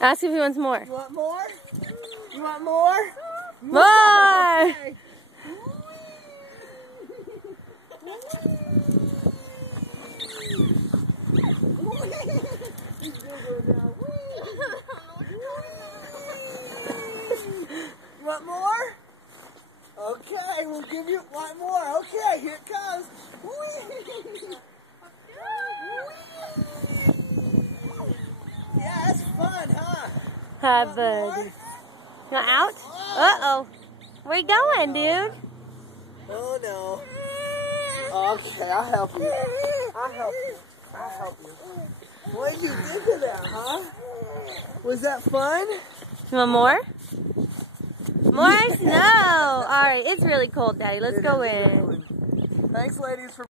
Ask if he wants more. You want more? You want more? More! Okay. You want more? Okay, we'll give you one more. Okay, here it comes. Yeah, that's fun, huh? Hi, buddy. You want out? Uh-oh. Where you going, dude? Oh, no. Okay, I'll help you. I'll help you. I'll help you. What did you think of that, huh? Was that fun? You want more? More snow. All right, it's really cold, Daddy. Let's go in. Thanks, ladies, for